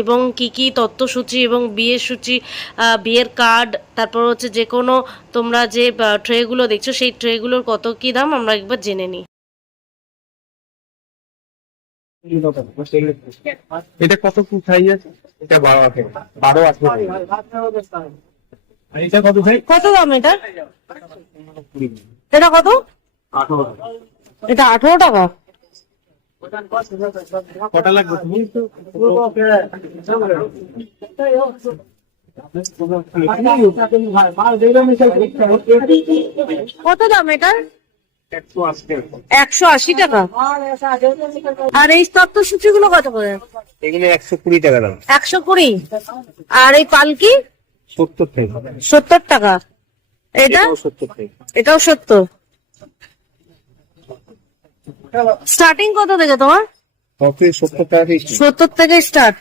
এবং কি কি তথ্যসূচি এবং বিয়ের সূচি, বিয়ের কার্ড, তারপর হচ্ছে যে কোনো তোমরা যে ট্রেগুলো দেখছো সেই ট্রেগুলোর কত কি দাম আমরা একবার জেনে নিই। এটা কত ফুট সাইজ আছে? এটা 12 আছে, 12 আছে। আর এটা কত সাইজ? কত দাম এটা? এটা কত? 18। এটা 18 টাকা। কটা লাগবে তুমি? কত দাম এটা? 180 180 টাকা। আর এই তথ্যসূচি গুলো কত করে? এগুলো 120 টাকা দাম। 120। আর এই পালকি? 70 টাকা। 70 টাকা। এটা? 70 টাকা। এটাও 70। স্টার্টিং কত থেকে তোমার? কফি 70 টাকা। 70 থেকে স্টার্ট।